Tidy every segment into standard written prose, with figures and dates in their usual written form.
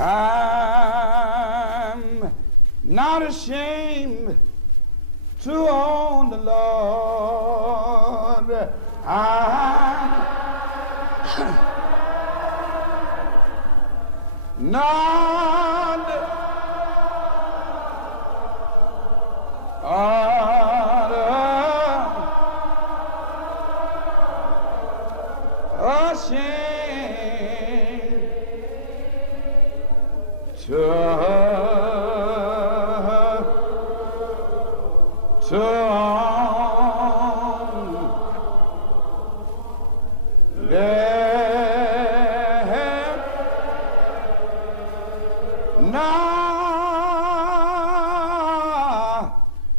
I'm not ashamed to own the Lord. I'm not ashamed to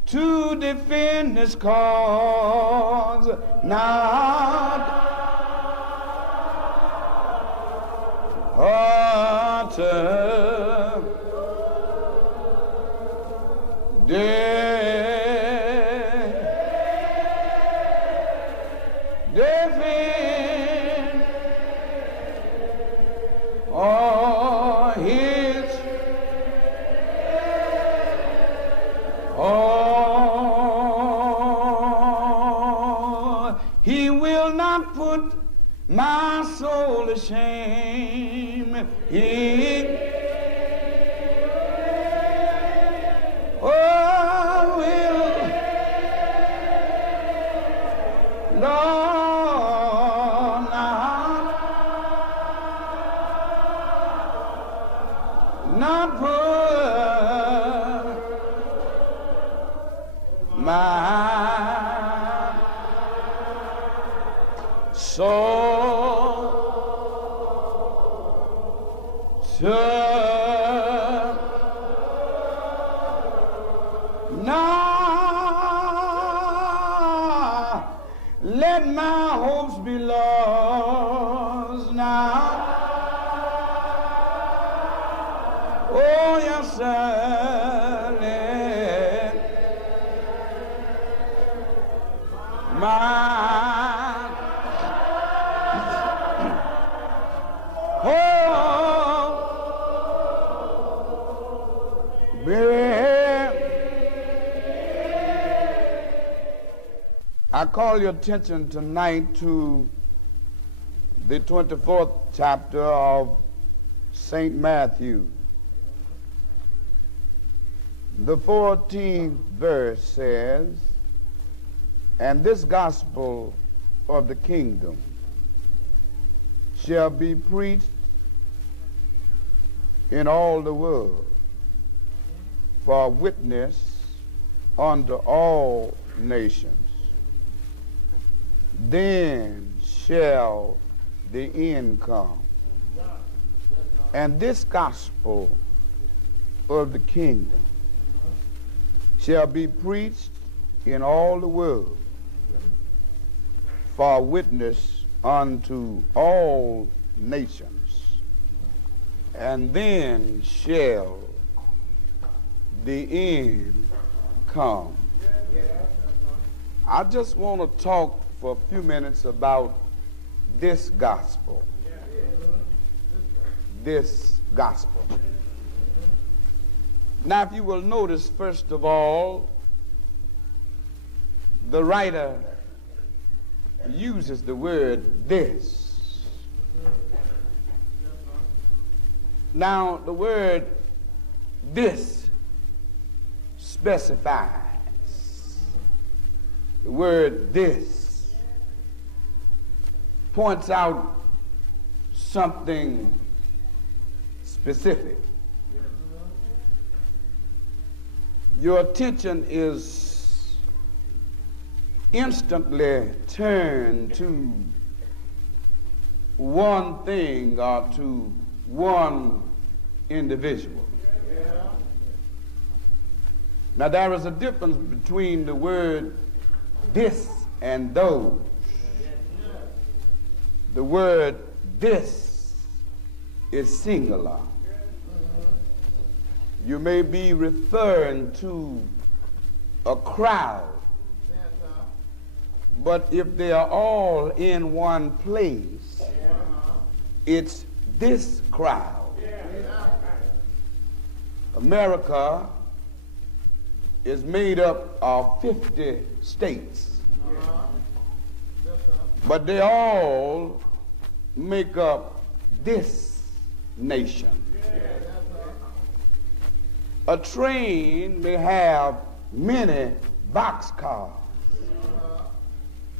to defend this cause, not to defend all his he will not put my soul to shame. He will Lord not put my soul to now let my hopes be lost now. Oh yes, sir, let my I call your attention tonight to the 24th chapter of St. Matthew. The 14th verse says, "And this gospel of the kingdom shall be preached in all the world for a witness unto all nations. Then shall the end come. And this gospel of the kingdom shall be preached in all the world for a witness unto all nations. And then shall the end come." I just want to talk for a few minutes about this gospel. This gospel. Now, if you will notice, first of all, the writer uses the word "this." Now, the word "this" specifies. The word "this" points out something specific. Your attention is instantly turned to one thing or to one individual. Now, there is a difference between the word "this" and "those." The word "this" is singular. You may be referring to a crowd, but if they are all in one place, it's this crowd. America is made up of 50 states, but they all make up this nation. A train may have many boxcars,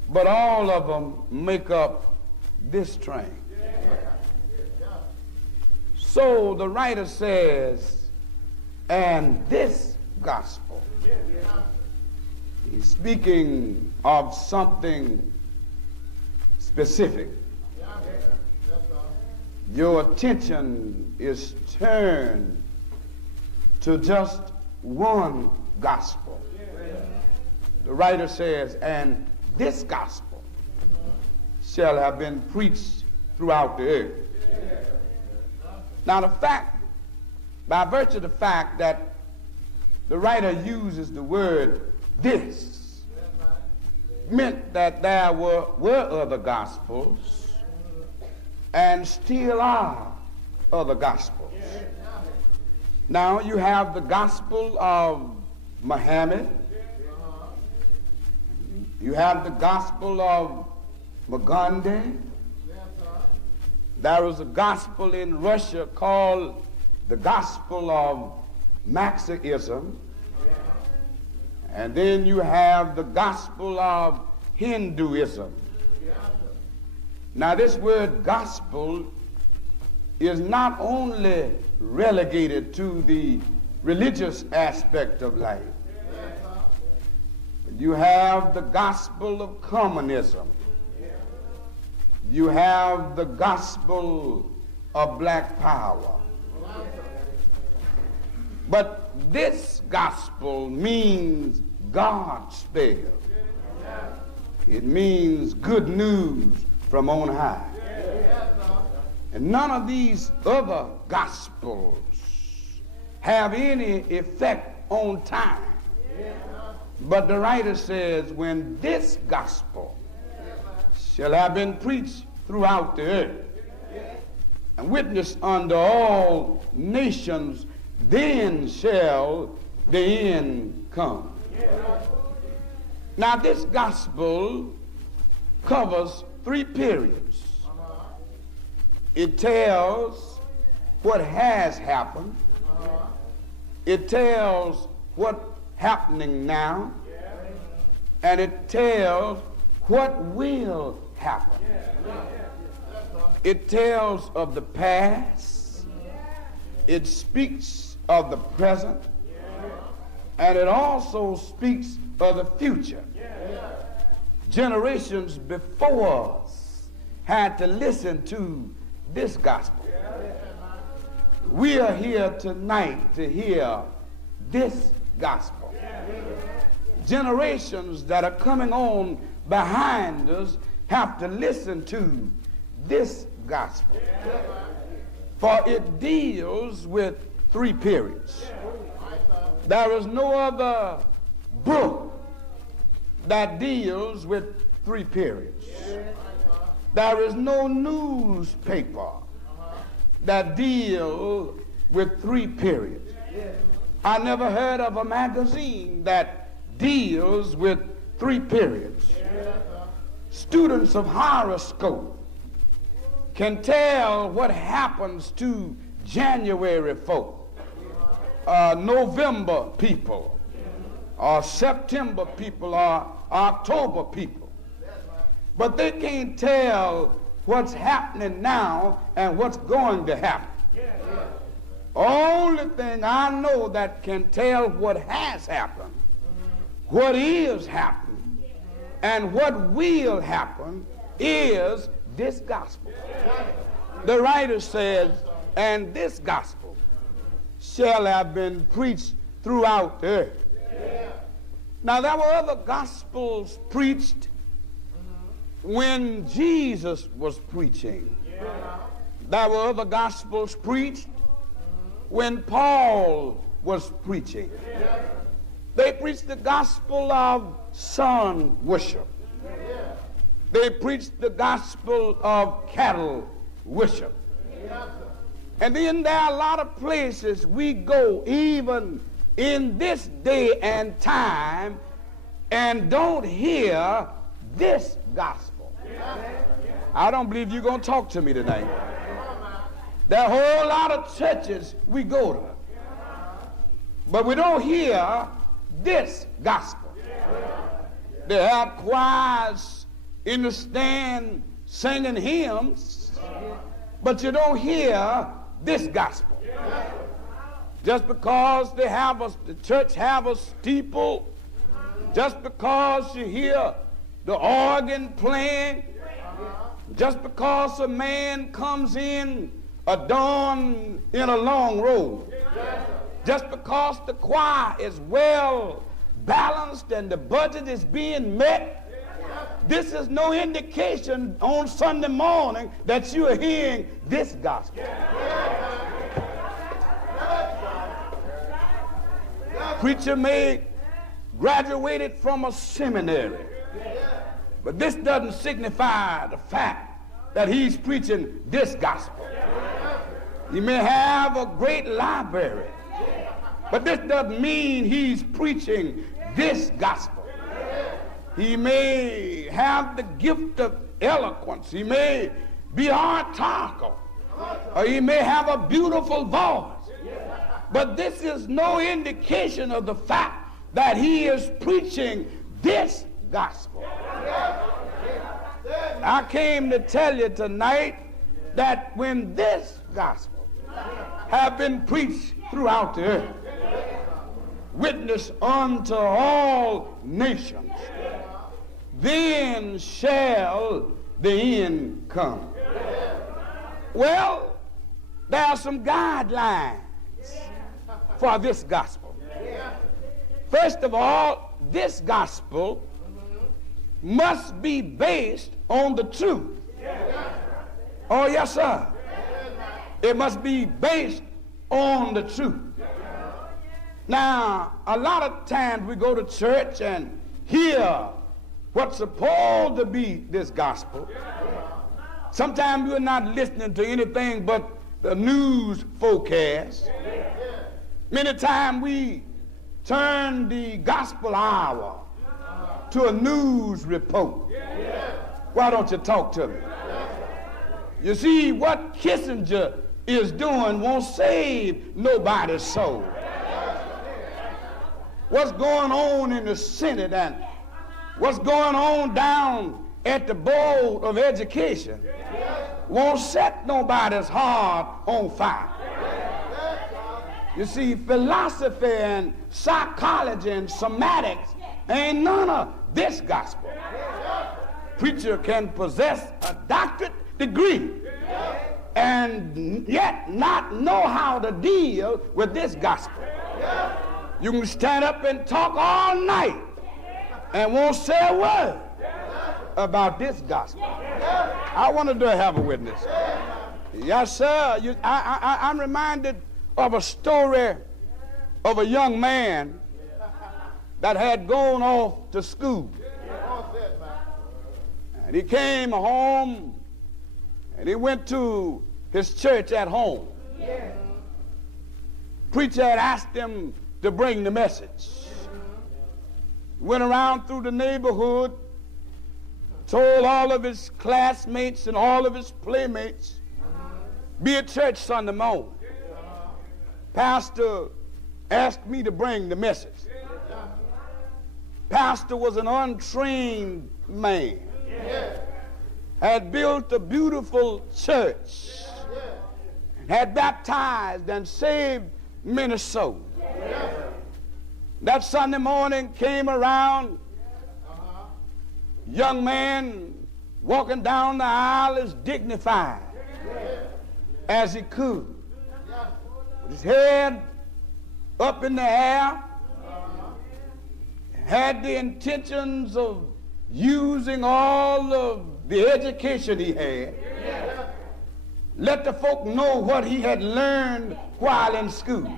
but all of them make up this train. So the writer says, and this gospel. He's speaking of something specific. Your attention is turned to just one gospel. The writer says, and this gospel shall have been preached throughout the earth. Now the fact, by virtue of the fact that the writer uses the word this, meant that there were other gospels and still are other gospels. Now you have the gospel of Muhammad, you have the gospel of McKinney. There was a gospel in Russia called the gospel of Marxism. And then you have the gospel of Hinduism. Now this word gospel is not only relegated to the religious aspect of life. You have the gospel of communism. You have the gospel of black power. But this gospel means Godspell. It means good news from on high. And none of these other gospels have any effect on time. But the writer says, when this gospel shall have been preached throughout the earth and witnessed unto all nations, then shall the end come. Now this gospel covers 3 periods. It tells what has happened. It tells what's happening now. And it tells what will happen. It tells of the past. It speaks of the present. And it also speaks of the future. Generations before us had to listen to this gospel. We are here tonight to hear this gospel. Generations that are coming on behind us have to listen to this gospel. For it deals with 3 periods. There is no other book that deals with 3 periods. There is no newspaper that deals with 3 periods. I never heard of a magazine that deals with 3 periods. Students of horoscope can tell what happens to January folk, November people, or September people, or October people. But they can't tell what's happening now and what's going to happen. Only thing I know that can tell what has happened, what is happening, and what will happen is this gospel. The writer says, and this gospel shall have been preached throughout the earth. Now there were other gospels preached when Jesus was preaching. There were other gospels preached when Paul was preaching. They preached the gospel of sun worship. They preached the gospel of cattle worship. And then there are a lot of places we go, even in this day and time, and don't hear this gospel. I don't believe you're going to talk to me tonight. There are a whole lot of churches we go to, but we don't hear this gospel. They have choirs in the stand singing hymns, but you don't hear this gospel. Just because the church have a steeple, just because you hear the organ playing, just because a man comes in adorned in a long robe, just because the choir is well balanced and the budget is being met, this is no indication on Sunday morning that you are hearing this gospel. Preacher may graduated from a seminary, but this doesn't signify the fact that he's preaching this gospel. He may have a great library, but this doesn't mean he's preaching this gospel. He may have the gift of eloquence. He may be oratorical, or he may have a beautiful voice. But this is no indication of the fact that he is preaching this gospel. I came to tell you tonight that when this gospel have been preached throughout the earth, witness unto all nations, then shall the end come. Well, there are some guidelines for this gospel. First of all, this gospel must be based on the truth. Oh, yes, sir. It must be based on the truth. Now, a lot of times we go to church and hear what's supposed to be this gospel. Sometimes we're not listening to anything but the news forecast. Many times we turn the gospel hour to a news report. Why don't you talk to me? You see, what Kissinger is doing won't save nobody's soul. What's going on in the Senate and what's going on down at the Board of Education won't set nobody's heart on fire. You see, philosophy and psychology and somatics ain't none of this gospel. Preacher can possess a doctorate degree and yet not know how to deal with this gospel. You can stand up and talk all night and won't say a word about this gospel. I wanted to have a witness. Yes, sir. I'm reminded of a story of a young man that had gone off to school. And he came home and he went to his church at home. Preacher had asked him to bring the message. Went around through the neighborhood, told all of his classmates and all of his playmates, be at church Sunday morning. Pastor asked me to bring the message. Pastor was an untrained man. Had built a beautiful church. And had baptized and saved many souls. That Sunday morning came around. Young man walking down the aisle as dignified as he could. With his head up in the air. Had the intentions of using all of the education he had. Let the folk know what he had learned while in school.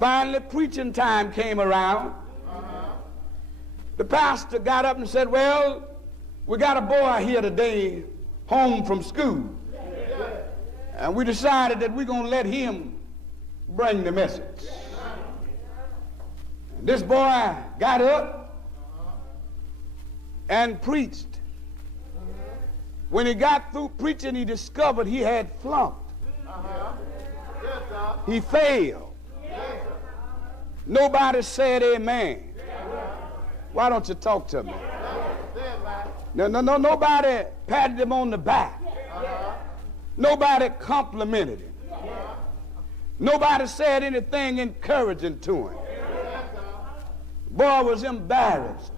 Finally, preaching time came around. The pastor got up and said, well, we got a boy here today home from school. And we decided that we're going to let him bring the message. And this boy got up and preached. When he got through preaching, he discovered he had flunked. He failed. Nobody said amen. Why don't you talk to me? Nobody patted him on the back. Nobody complimented him. Nobody said anything encouraging to him. Boy was embarrassed.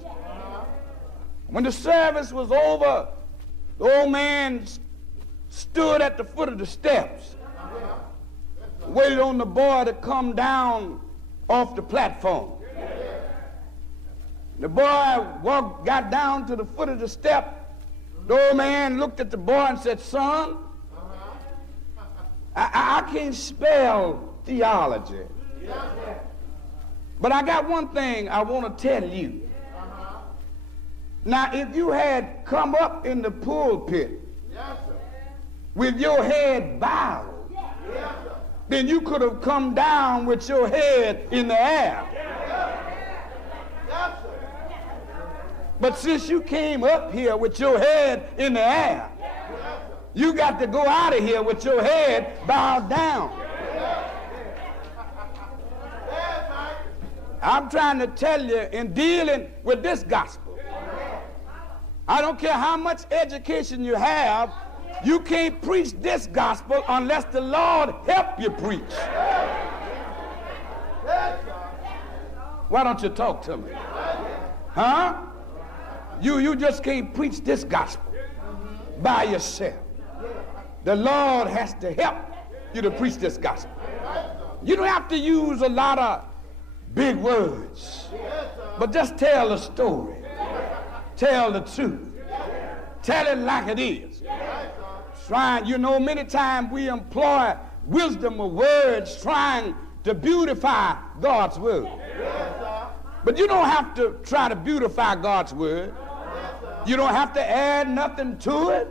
When the service was over, the old man stood at the foot of the steps, waited on the boy to come down off the platform. The boy got down to the foot of the step. The old man looked at the boy and said, "Son, I can't spell theology, but I got one thing I want to tell you. Now, if you had come up in the pulpit with your head bowed, then you could have come down with your head in the air. But since you came up here with your head in the air, you got to go out of here with your head bowed down." I'm trying to tell you, in dealing with this gospel, I don't care how much education you have, you can't preach this gospel unless the Lord help you preach. Why don't you talk to me? Huh? You just can't preach this gospel by yourself. The Lord has to help you to preach this gospel. You don't have to use a lot of big words, but just tell the story. Tell the truth. Tell it like it is. Trying, many times we employ wisdom of words trying to beautify God's word. But you don't have to try to beautify God's word. You don't have to add nothing to it.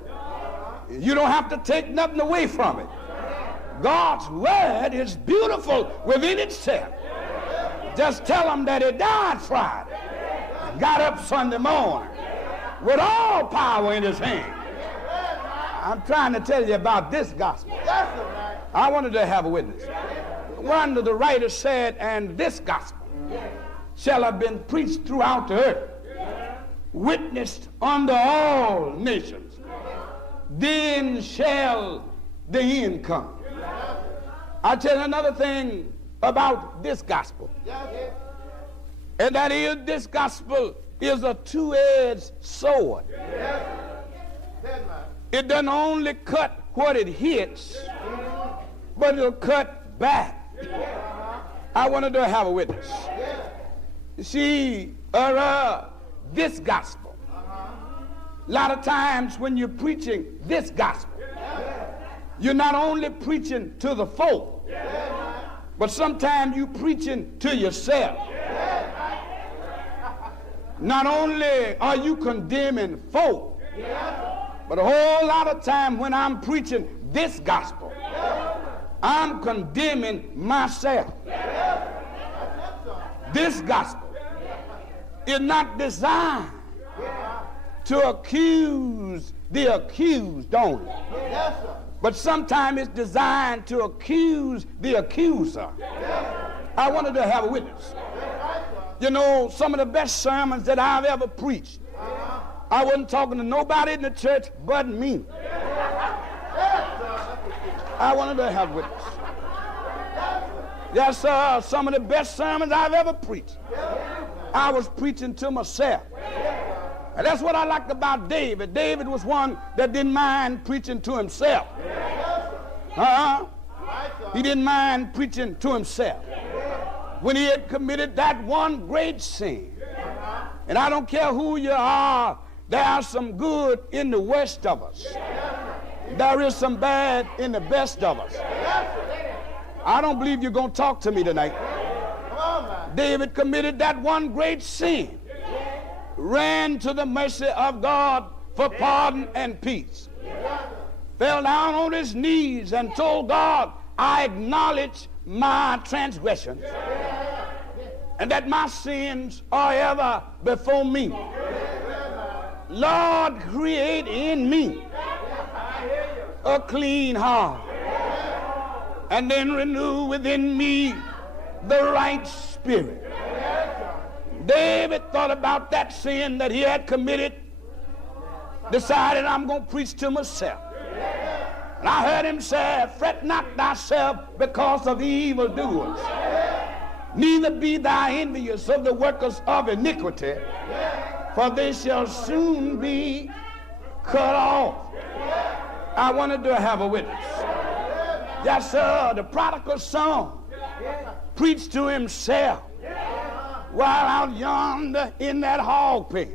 You don't have to take nothing away from it. God's word is beautiful within itself. Just tell them that he died Friday, got up Sunday morning with all power in his hand. I'm trying to tell you about this gospel. I wanted to have a witness. One of the writers said, "And this gospel shall have been preached throughout the earth, witnessed unto all nations. Then shall the end come." I'll tell you another thing about this gospel. And that is, this gospel is a two-edged sword. It doesn't only cut what it hits, but it'll cut back. I wanted to have a witness. See, this gospel, a lot of times when you're preaching this gospel, you're not only preaching to the folk, but sometimes you're preaching to yourself. Not only are you condemning folk, but a whole lot of time when I'm preaching this gospel, I'm condemning myself. This gospel is not designed to accuse the accused only, but sometimes it's designed to accuse the accuser. I wanted to have a witness. Some of the best sermons that I've ever preached, I wasn't talking to nobody in the church but me. I wanted to have a witness. Yes, sir, some of the best sermons I've ever preached, I was preaching to myself. And that's what I liked about David. David was one that didn't mind preaching to himself. He didn't mind preaching to himself. When he had committed that one great sin. And I don't care who you are, there are some good in the worst of us. There is some bad in the best of us. I don't believe you're going to talk to me tonight. David committed that one great sin, ran to the mercy of God for pardon and peace. fell down on his knees and told God, I acknowledge my transgressions and that my sins are ever before me. Lord, create in me a clean heart and then renew within me the right spirit. David thought about that sin that he had committed, decided, I'm going to preach to myself. And I heard him say, fret not thyself because of the evildoers, neither be thou envious of the workers of iniquity, for they shall soon be cut off. I wanted to have a witness. Yes, sir, the prodigal son preached to himself while out yonder in that hog pen.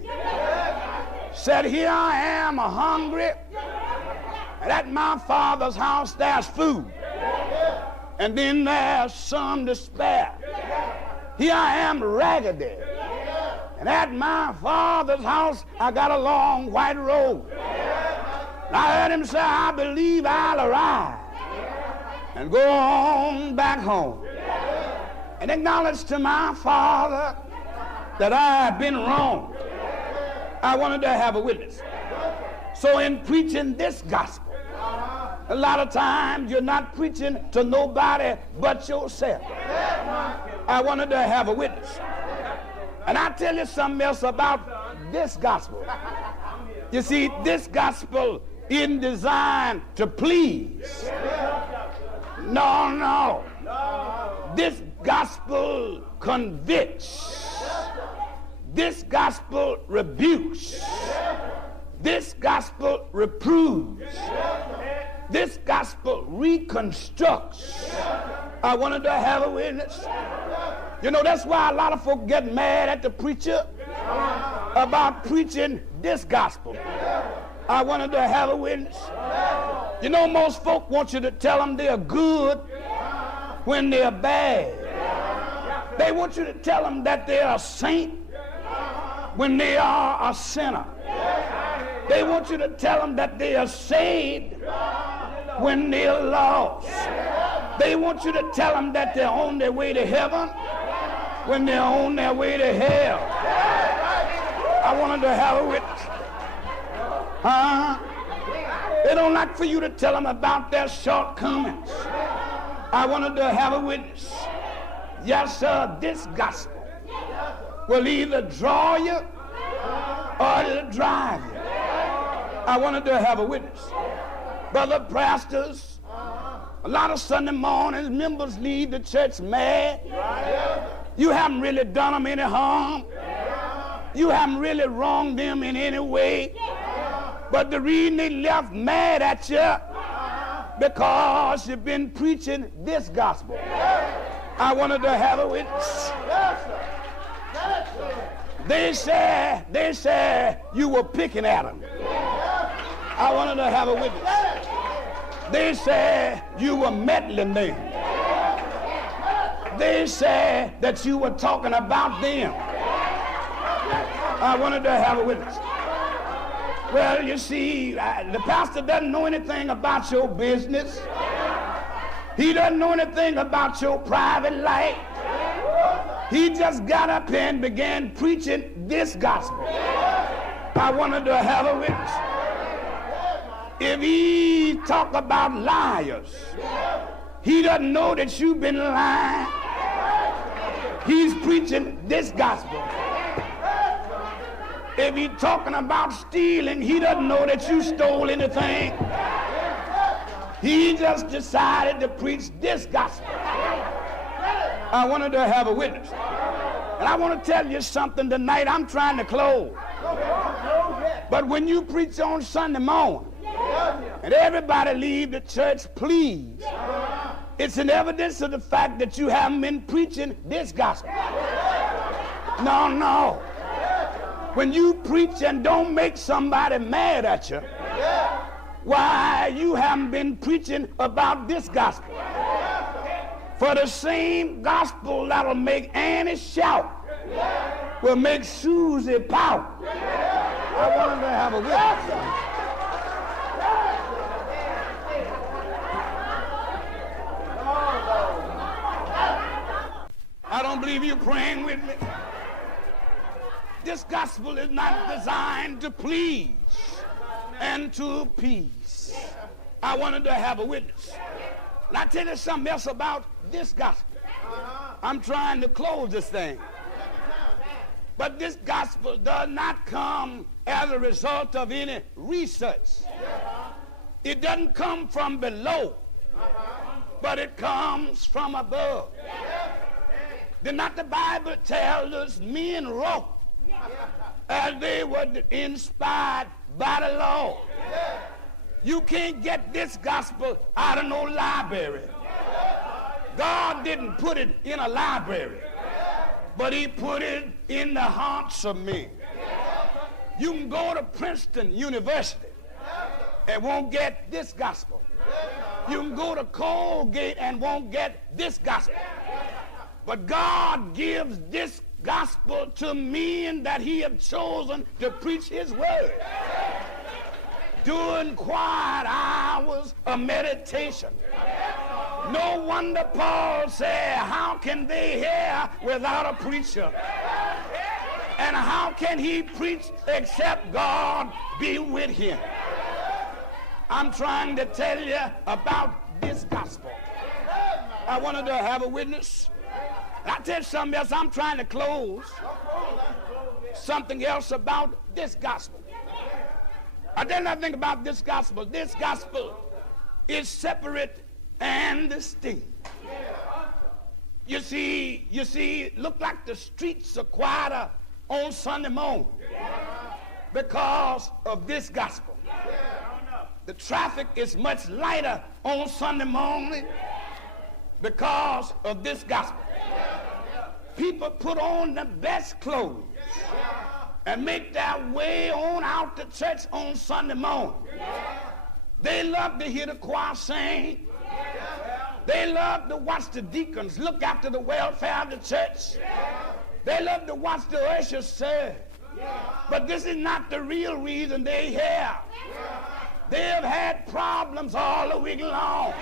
Said, here I am hungry, and at my father's house there's food, and then there's some to spare. Here I am raggedy, and at my father's house I got a long white robe. And I heard him say, I believe I'll arise and go on back home and acknowledge to my father that I've been wrong. I wanted to have a witness. So in preaching this gospel, a lot of times you're not preaching to nobody but yourself. I wanted to have a witness. And I'll tell you something else about this gospel. You see, this gospel isn't designed to please. No. This gospel convicts. This gospel rebukes. This gospel reproves. This gospel reconstructs. I wanted to have a witness. You know, that's why a lot of folk get mad at the preacher about preaching this gospel. I wanted to have a witness. You know, most folk want you to tell them they're good when they're bad. They want you to tell them that they're a saint when they are a sinner. They want you to tell them that they are saved when they're lost. They want you to tell them that they're on their way to heaven when they're on their way to hell. I wanted to have a witness. They don't like for you to tell them about their shortcomings. I wanted to have a witness. Yes, sir, this gospel will either draw you or it'll drive you. I wanted to have a witness. Brother pastors, a lot of Sunday mornings, members leave the church mad. You haven't really done them any harm. You haven't really wronged them in any way. But the reason they left mad at you because you've been preaching this gospel. I wanted to have a witness. They said you were picking at them. I wanted to have a witness. They said you were meddling them. They said that you were talking about them. I wanted to have a witness. Well, you see, the pastor doesn't know anything about your business. He doesn't know anything about your private life. He just got up here and began preaching this gospel. I wanted to have a witness. If he talk about liars, he doesn't know that you've been lying. He's preaching this gospel. If he's talking about stealing, he doesn't know that you stole anything. He just decided to preach this gospel. I wanted to have a witness. And I want to tell you something tonight. I'm trying to close. But when you preach on Sunday morning and everybody leave the church pleased, it's an evidence of the fact that you haven't been preaching this gospel. No. When you preach and don't make somebody mad at you, why, you haven't been preaching about this gospel. For the same gospel that'll make Annie shout will make Susie pout. I wanted to have a witness. don't believe you're praying with me. This gospel is not designed to please and to appease. I wanted to have a witness. And I tell you something else about this gospel. I'm trying to close this thing. But this gospel does not come as a result of any research. It doesn't come from below, but it comes from above. Did not the Bible tell us men wrote as they were inspired by the Lord? You can't get this gospel out of no library. God didn't put it in a library, but he put it in the hearts of men. You can go to Princeton University and won't get this gospel. You can go to Colgate and won't get this gospel. But God gives this gospel to men that he have chosen to preach his word during quiet hours of meditation. No wonder Paul said, how can they hear without a preacher? And how can he preach except God be with him? I'm trying to tell you about this gospel. I wanted to have a witness. And I tell you something else. I'm trying to close something else about this gospel. I did not think about this gospel. This gospel is separate and distinct. You see, look like the streets are quieter on Sunday morning because of this gospel. The traffic is much lighter on Sunday morning because of this gospel. People put on the best clothes and make their way on out to church on Sunday morning. They love to hear the choir sing. They love to watch the deacons look after the welfare of the church. They love to watch the ushers serve. But this is not the real reason they're here. They have had problems all the week long.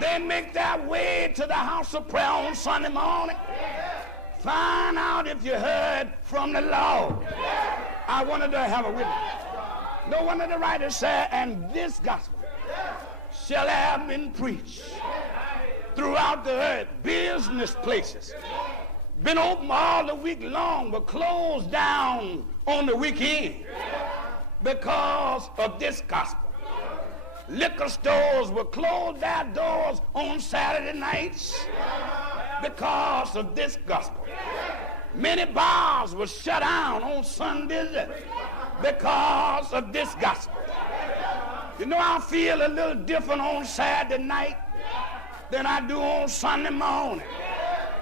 They make their way to the house of prayer on Sunday morning. Find out if you heard from the Lord. I wanted to have a witness. No one of the writers said, and this gospel shall have been preached throughout the earth. Business places been open all the week long, but closed down on the weekend because of this gospel. Liquor stores will close their doors on Saturday nights because of this gospel. Many bars will shut down on Sundays because of this gospel. You know, I feel a little different on Saturday night than I do on Sunday morning.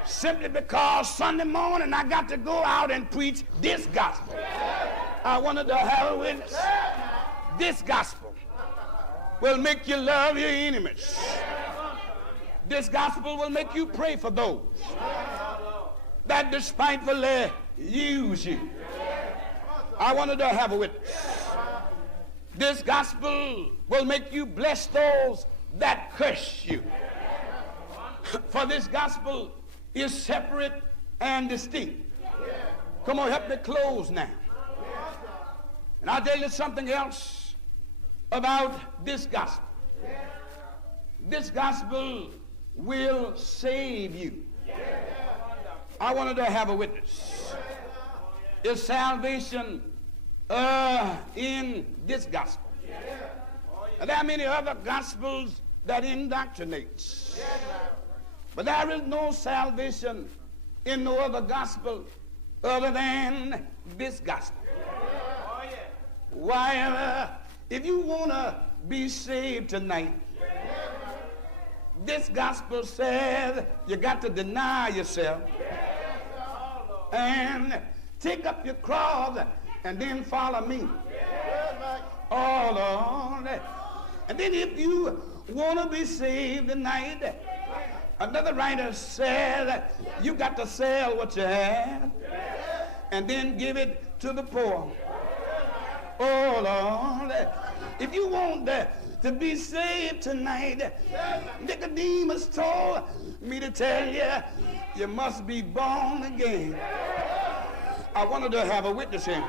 Simply because Sunday morning I got to go out and preach this gospel. I wanted to have a witness. This gospel will make you love your enemies. This gospel will make you pray for those that despitefully use you. I wanted to have a witness. This gospel will make you bless those that curse you. For this gospel is separate and distinct. Come on, help me close now. And I'll tell you something else about this gospel. This gospel will save you. I wanted to have a witness. Is salvation in this gospel? There are many other gospels that indoctrinates, but there is no salvation in no other gospel other than this gospel. Why, if you want to be saved tonight, this gospel says you got to deny yourself and take up your cross and then follow me. Oh, Lord. And then if you want to be saved tonight, another writer said you got to sell what you have and then give it to the poor. Oh, Lord. If you want to be saved tonight, Nicodemus told me to tell you, You must be born again. I wanted to have a witness here.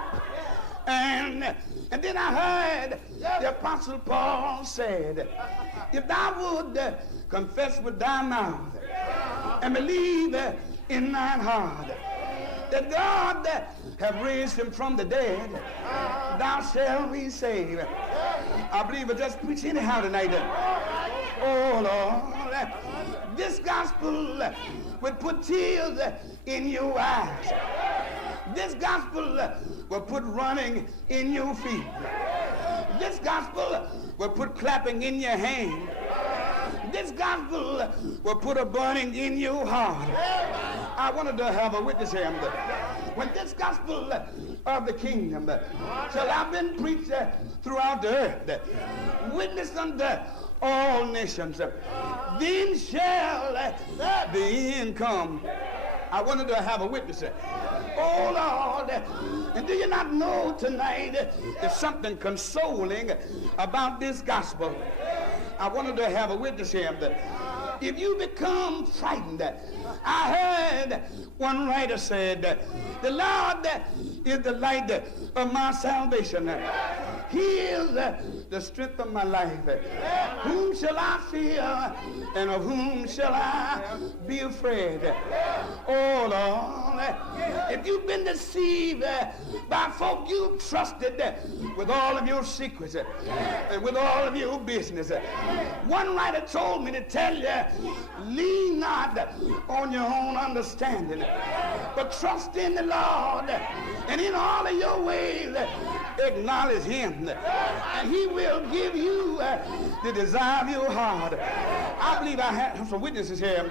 And then I heard the Apostle Paul said, if thou would confess with thy mouth and believe in thine heart that God have raised him from the dead, thou shalt be saved. I believe I just preach anyhow tonight. Oh Lord, this gospel would put tears in your eyes. This gospel will put running in your feet. This gospel will put clapping in your hand. This gospel will put a burning in your heart. I wanted to have a witness here. When this gospel of the kingdom shall have been preached throughout the earth, witness unto all nations, then shall the end come. I wanted to have a witness. Oh Lord, and do you not know tonight there's something consoling about this gospel? I wanted to have a witness here. If you become frightened, I heard one writer said, the Lord is the light of my salvation. He is the strength of my life. Whom shall I fear, and of whom shall I be afraid? Oh Lord, if you've been deceived by folk you trusted with all of your secrets and with all of your business, one writer told me to tell you, lean not on your own understanding, but trust in the Lord, and in all of your ways acknowledge him, and he will give you the desire of your heart. I believe I have some witnesses here.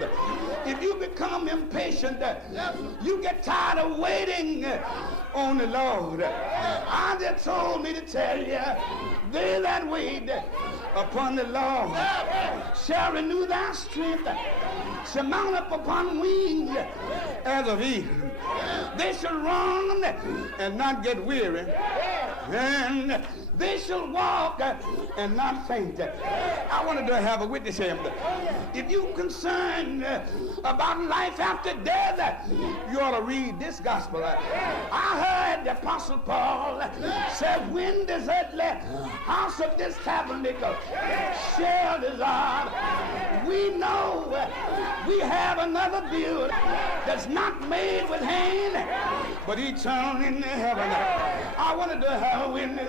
If you become impatient, you get tired of waiting on the Lord. I just told me to tell you, they that wait upon the Lord shall renew their strength, shall mount up upon wings as of eagles. They shall run and not get weary, and they shall walk and not faint. I wanted to have a witness here. If you're concerned about life after death, you ought to read this gospel. I heard the Apostle Paul said, when this earthly house of this tabernacle shall dissolve, we know we have another build that's not made with hand, but eternal in heaven. I wanted to have a witness.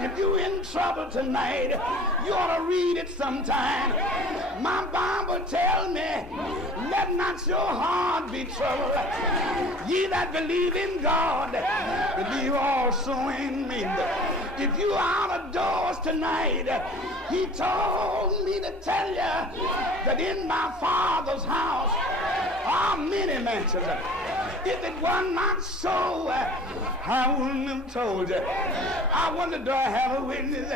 If you're in trouble tonight, you ought to read it sometime. My Bible tells me, let not your heart be troubled. Ye that believe in God, believe also in me. If you are out of doors tonight, he told me to tell you that in my Father's house are many mansions. If it were not so, I wouldn't have told you. I wanted to have a witness.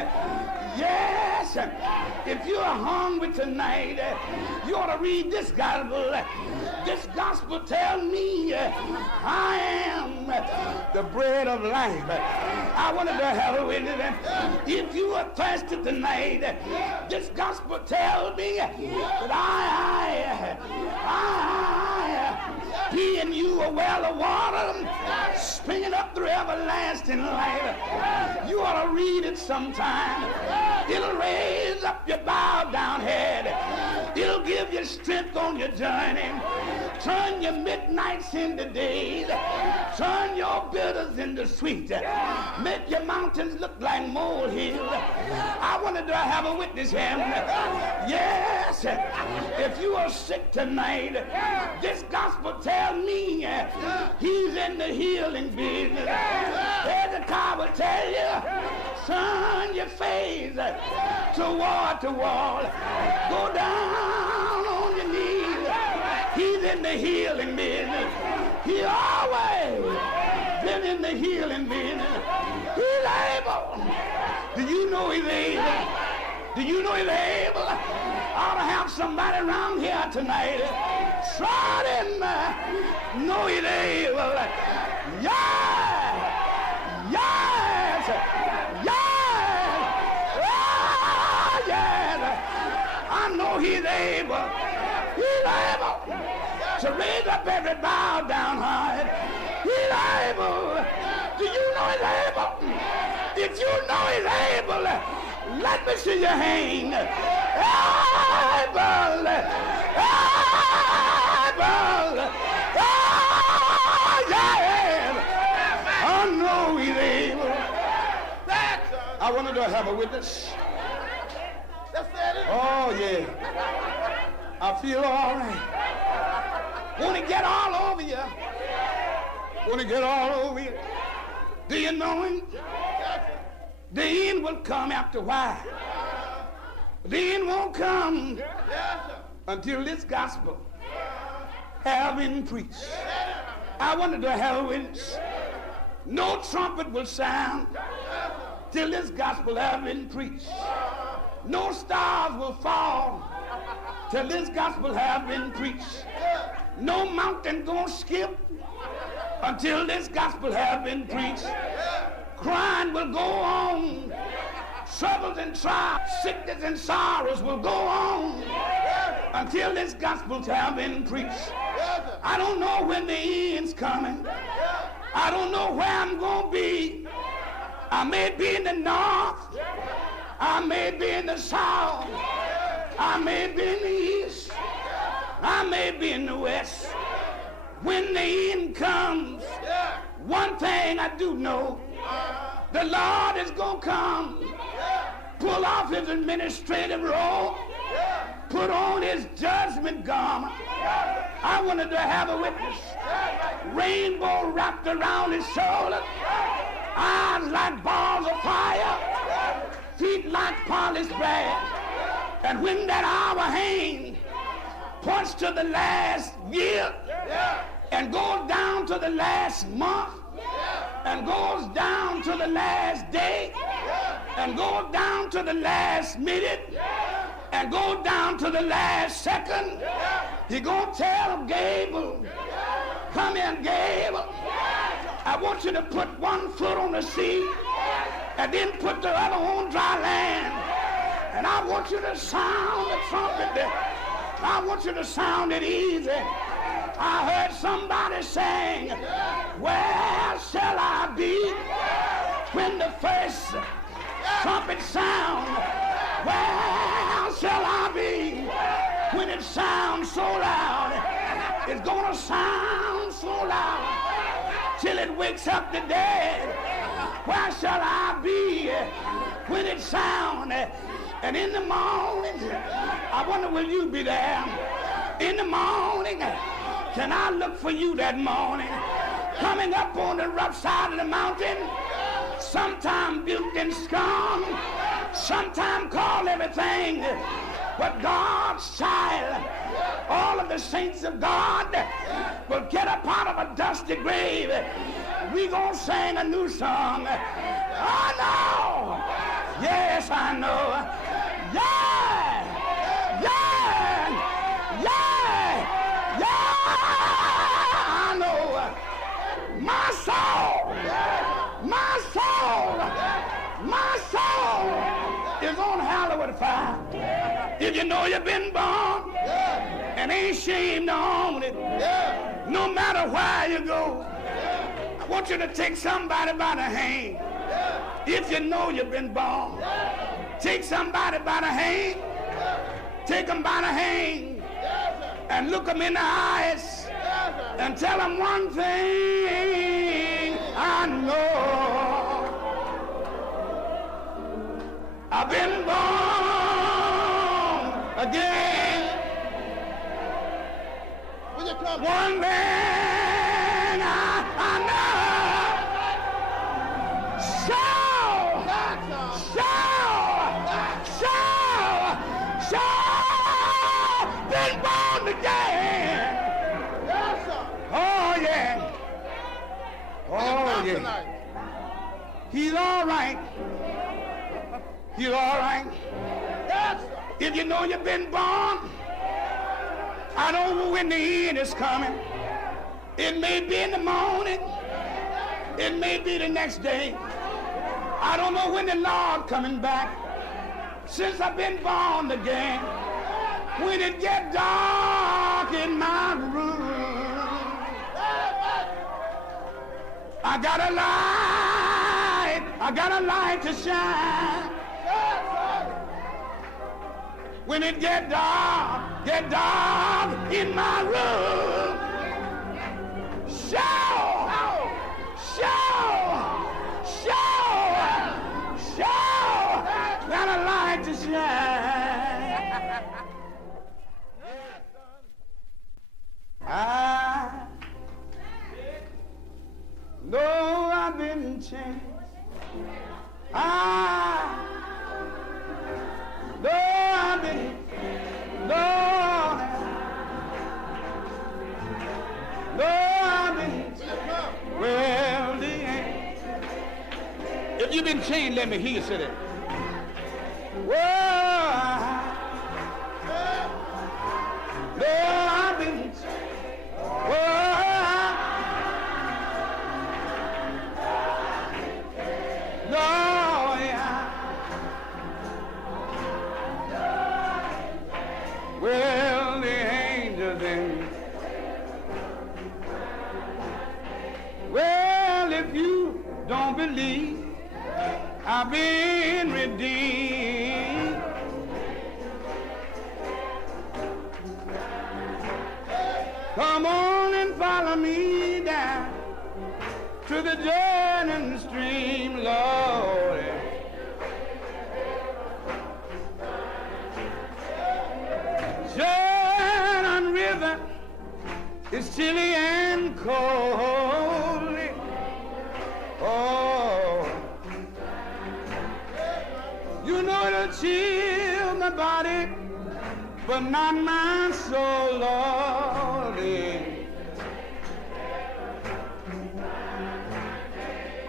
Yes, if you're hungry tonight, you ought to read this gospel. This gospel tells me I am the bread of life. I wanted to have a witness. If you are thirsty tonight, this gospel tells me that he and you are well of water, springing up through everlasting life. You ought to read it sometime. It'll raise up your bowed down head. It'll give you strength on your journey. Turn your midnights into days. Turn your bitters into sweet. Make your mountains look like molehills. I wanted to have a witness here. Yes, if you are sick tonight, this gospel tells me he's in the healing business. Hezekiah will tell you, turn your face toward the wall. Go down on your knees. He's in the healing business. He always been in the healing business. He's able. Do you know he's able? Do you know he's able? I ought to have somebody around here tonight. Try him. Know he's able. Yes. Yes. Yes. Oh, yes. I know he's able. He's able. to raise up every bowed down heart. He's able. Do you know he's able? If you know he's able, let me see your hand. Able. Able. Oh, yeah. I know he's able. I wanted to have a witness. Oh, yeah. I feel all right. Want to get all over you. Want to get all over you. Do you know him? The end will come after a while. The end won't come until this gospel have been preached. I wanted to have a witness. No trumpet will sound till this gospel have been preached. No stars will fall till this gospel have been preached. No mountain gonna skip until this gospel have been preached. Crying will go on. Troubles and trials, sickness and sorrows will go on until this gospel have been preached. I don't know when the end's coming. I don't know where I'm gonna be. I may be in the north. I may be in the south. I may be in the east. I may be in the west. When the end comes, one thing I do know, the Lord is going to come, pull off his administrative robe, put on his judgment garment. I wanted to have a witness. Rainbow wrapped around his shoulder, eyes like balls of fire, feet like polished brass. And when that hour hangs, points to the last year, and goes down to the last month, and goes down to the last day, and goes down to the last minute, and goes down to the last second, he gonna tell Gable, come in, Gable. I want you to put one foot on the sea, and then put the other on dry land. And I want you to sound the trumpet. I want you to sound it easy. I heard somebody sing, where shall I be when the first trumpet sound? Where shall I be when it sounds so loud? It's gonna sound so loud till it wakes up the dead. Where shall I be when it sounds? And in the morning, I wonder, will you be there? In the morning, can I look for you that morning? Coming up on the rough side of the mountain, sometime built in scum, sometime called everything but God's child. All of the saints of God will get up out of a dusty grave. We gonna sing a new song. I know. Yes, I know. Yeah, yeah, yeah, yeah. I know. My soul, my soul, my soul is on Hallowed fire. If you know you've been born and ain't ashamed to own it, no matter where you go, I want you to take somebody by the hand. If you know you've been born, take somebody by the hand, take them by the hand, and look them in the eyes, and tell them one thing I know. I've been born again. One thing I know. Been born again. Oh yeah. Oh yeah. He's all right. He's all right. If you know you've been born, I don't know when the end is coming. It may be in the morning. It may be the next day. I don't know when the Lord coming back. Since I've been born again, when it get dark in my room, got a light. I got a light to shine. When it get dark in my room. Shout, shout, shout, shout. Got a light to shine. I know I've been changed. I know I've been, Lord, well, if you've been changed, let me hear you say that. Lord, I've been, Lord, yeah. Well, the angels in. Well, if you don't believe I've been redeemed, come on and follow me down to the Jordan stream, Lord. Jordan River is chilly and cold. Oh, you know it'll chill my body, but not my soul, Lord.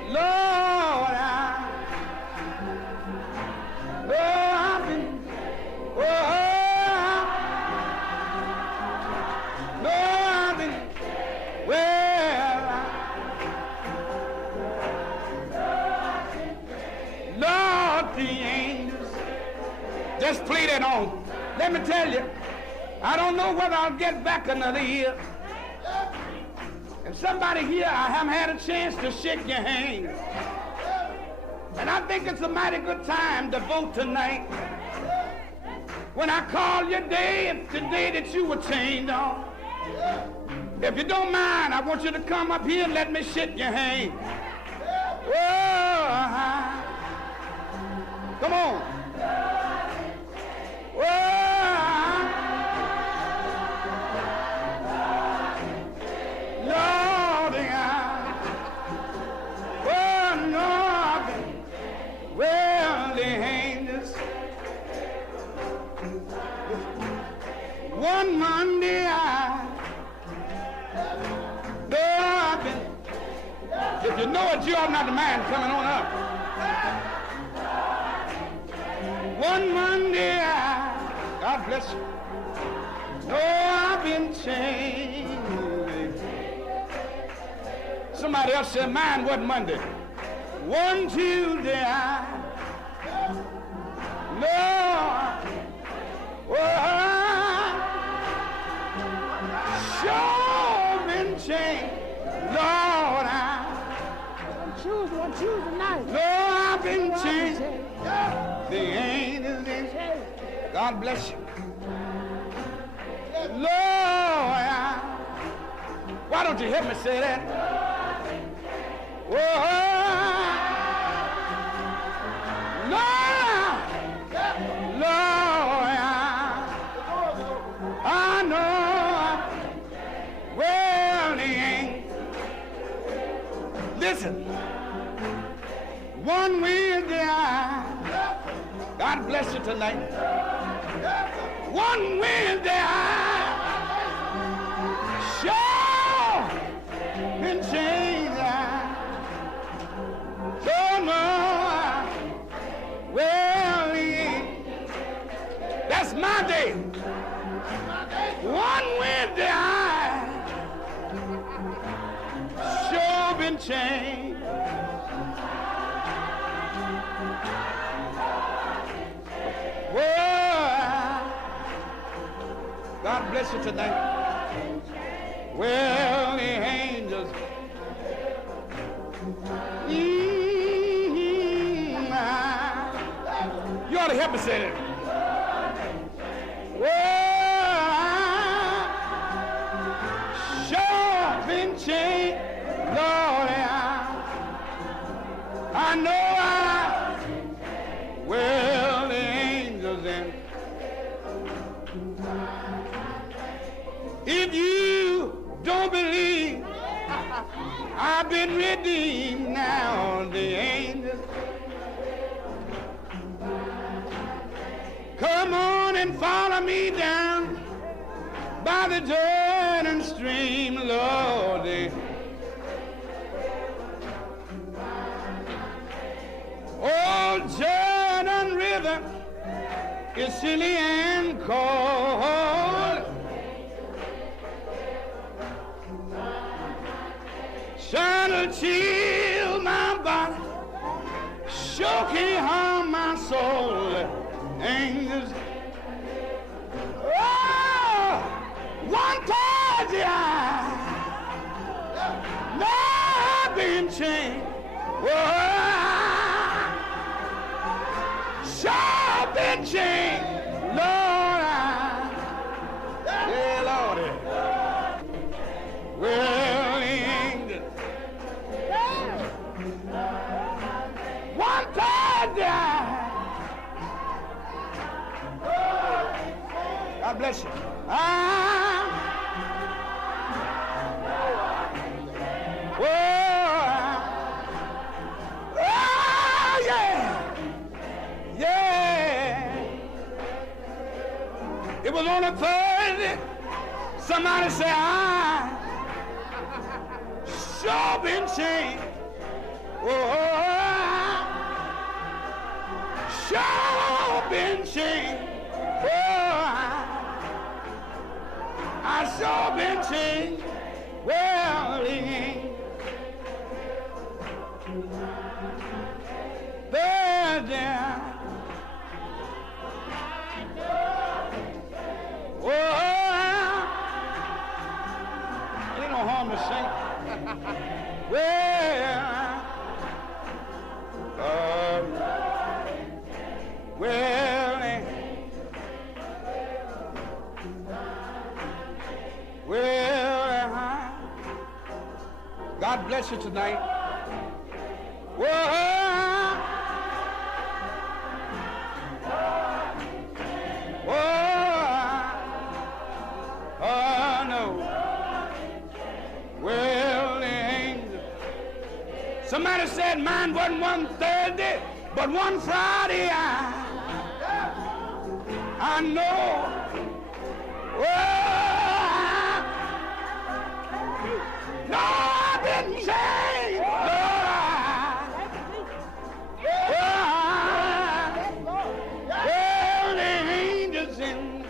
Lord, I've been, I've been, well, Lord, the angels, just play that on. Let me tell you, I don't know whether I'll get back another year. And somebody here, I haven't had a chance to shake your hand. And I think it's a mighty good time to vote tonight. When I call your day, it's the day that you were chained on. If you don't mind, I want you to come up here and let me shake your hand. Oh, come on. Lord, well, the angels. One Monday if you know it, you ought not to mind coming on up. One Monday God bless you. Oh, I've been changed. Somebody else said mine wasn't Monday. One Tuesday sure been changed. Lord, One Tuesday night. Lord, I've been changed. The angels in. God bless you. Lord, why don't you help me say that? Lord, I know. Well, the angels. Listen. One Wednesday, God bless you tonight. One Wednesday, sure been changed. So no, well, that's my day. One Wednesday, sure been changed. God bless you tonight. Well, the angels, You ought to help me say that. Well, I sure been changed, Lord. I know well, the angels in. If you don't believe I've been redeemed now, the angels. Come on and follow me down by the Jordan stream, Lord. Old Jordan River is silly and cold. Sun'll chill my body, sure can't harm my soul. Angels, oh, one touch, yeah, now I've been changed. Sure been changed, Lord. Yeah, Lord. Well, angel, one time, God bless you. It was on a Thursday. Somebody said, I sure been changed. Oh, sure been changed. Oh, I sure been changed. Well, there. Oh, ain't no harm to sing. Well, God bless you tonight. Somebody said mine wasn't one Thursday, but one Friday. I know. No, I've been changed. The angels in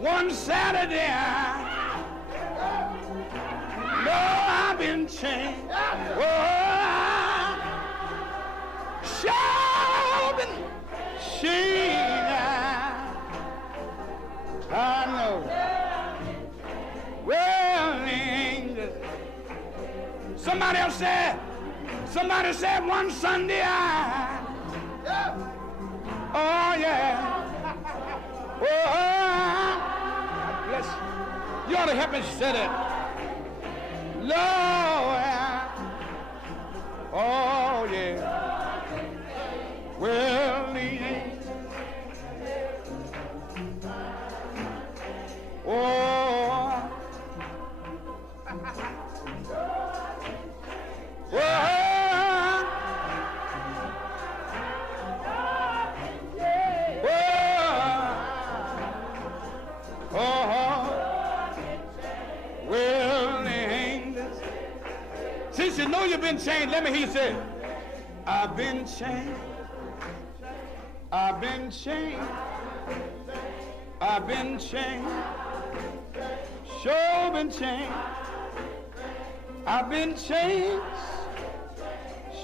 one Saturday. No, I've been changed. Sure been changed. I know. Well, angels. Somebody said one Sunday. Oh, yeah. Bless you. You ought to help me say that. Lord, oh yeah. Well, the angels, oh, since you know you've been changed, let me hear you say, I've been changed. I've been changed. I've been changed. Sure been changed. I've been changed.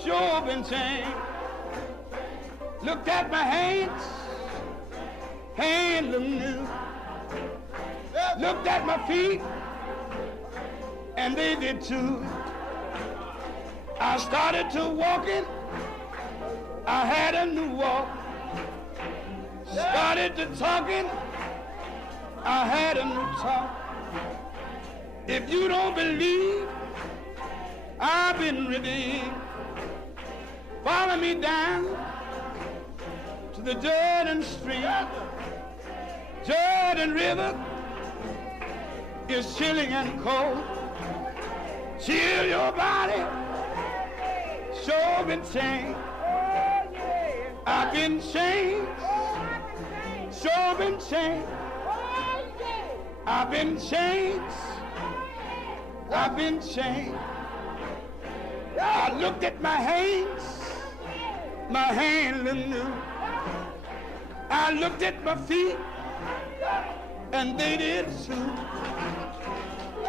Sure been changed. Looked at my hands look new. Looked at my feet and they did too. I started to walking, I had a new walk. Started to talking, I had a new talk. If you don't believe I've been redeemed, follow me down to the Jordan stream. Jordan River is chilling and cold. Chill your body, sure been changed. I've been changed, sure been changed. I've been changed, I've been changed. I looked at my hands looked new. I looked at my feet, and they did too.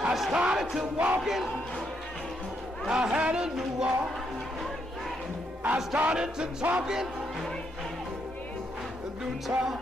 I started to walking, I had a new walk. I started to talking, a new talk.